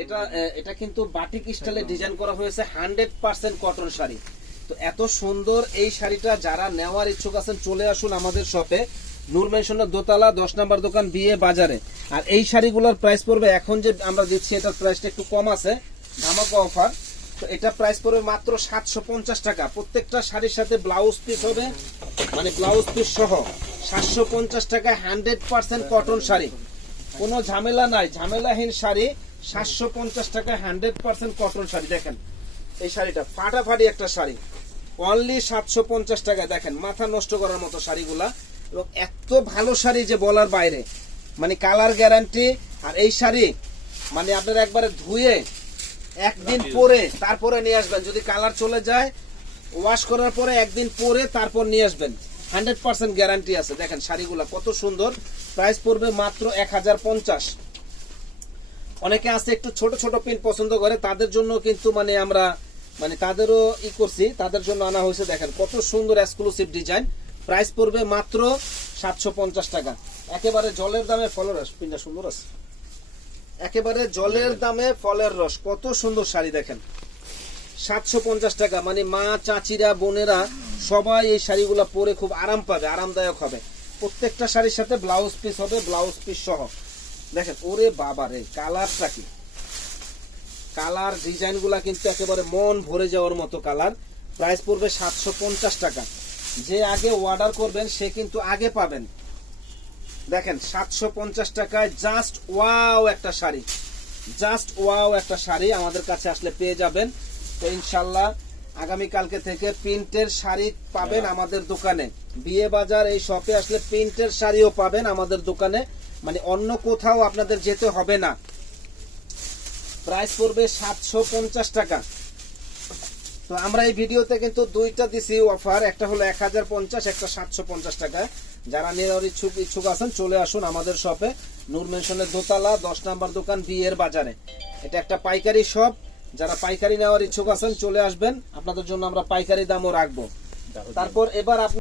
এটা এটা কিন্তু বাটিক স্টাইলে ডিজাইন করা হয়েছে 100% কটন শাড়ি। তো এত সুন্দর এই শাড়িটা যারা নেওয়ার ইচ্ছুক আছেন চলে আসুন আমাদের শপে, নূর মেনশনের দোতলা 10 নম্বর দোকান বিয়ে বাজারে। আর এই শাড়িগুলোর প্রাইস পড়বে, এখন যে আমরা দিচ্ছি এটার প্রাইসটা একটু কম আছে, ধামাকা অফার। তো এটা প্রাইস পড়বে মাত্র 750 টাকা। প্রত্যেকটা শাড়ির সাথে ব্লাউজ পিস হবে, মানে ব্লাউজ পিস সহ 750 টাকায় 100% কটন শাড়ি। কোনো ঝামেলা নাই, ঝামেলাহীন শাড়ি 750 টাকায় 100% কটন শাড়ি। দেখেন এই শাড়িটা ফাটাফাটি একটা শাড়ি, অনলি 750 টাকায়। দেখেন মাথা নষ্ট করার মতো শাড়িগুলা, এবং এত ভালো শাড়ি যে বলার বাইরে, মানে কালার গ্যারান্টি। আর এই শাড়ি মানে আপনার একবারে ধুয়ে একদিন পরে তারপরে নিয়ে আসবেন, যদি কালার চলে যায় ওয়াশ করার পরে একদিন পরে তারপর নিয়ে আসবেন, 100% গ্যারান্টি আছে। দেখেন শাড়িগুলা কত সুন্দর, প্রাইস পড়বে মাত্র 1050। অনেকে আছে একটু ছোট ছোট প্রিন্ট পছন্দ করে, তাদের জন্য কিন্তু মানে আমরা মানে তাদেরও করছি, তাদের জন্য আনা হয়েছে। দেখেন কত সুন্দর এক্সক্লুসিভ ডিজাইন, প্রাইস পড়বে মাত্র 750 টাকা। একেবারে জলের দামে ফলের রস, প্রিন্টটা সুন্দর আছে, একেবারে জলের দামে ফলের রস, কত সুন্দর শাড়ি। দেখেন 750 টাকা, মানে মা চাচিরা বোনেরা সবাই এই শাড়িগুলো পরে খুব আরাম পাবে, আরামদায়ক হবে। প্রত্যেকটা শাড়ির সাথে ব্লাউজ পিস হবে, ব্লাউজ পিস সহ। দেখেন ওরে বাবা রে, কালারটা কি, কালার ডিজাইন গুলা কিন্তু একেবারে মন ভরে যাওয়ার মতো কালার। প্রাইস পড়বে 750 টাকা। যে আগে অর্ডার করবেন সে কিন্তু আগে পাবেন। দেখেন 750 টাকায় জাস্ট ওয়াও একটা শাড়ি, জাস্ট ওয়াও একটা শাড়ি আমাদের কাছে আসলে পেয়ে যাবেন। তো ইনশাল্লাহ আগামীকালকে থেকে প্রিন্টের শাড়ি পাবেন আমাদের দোকানে, বিয়ে বাজার এই শপে আসলে প্রিন্টের শাড়িও পাবেন আমাদের দোকানে, মানে অন্য কোথাও আপনাদের যেতে হবে না। প্রাইস পড়বে 750 টাকা। তো আমরা এই ভিডিওতে কিন্তু দুইটা দিছি অফার, একটা হলো 1050, একটা 750 টাকা। যারা নেওয়ার ইচ্ছুক আছেন চলে আসুন আমাদের শপে, নূর মেনশনের দোতলা 10 নম্বর দোকান বিয়ের বাজারে। এটা একটা পাইকারি শপ, যারা পাইকারি নেওয়ার ইচ্ছুক আছেন চলে আসবেন, আপনাদের জন্য আমরা পাইকারি দামও রাখবো। তারপর এবার আপনি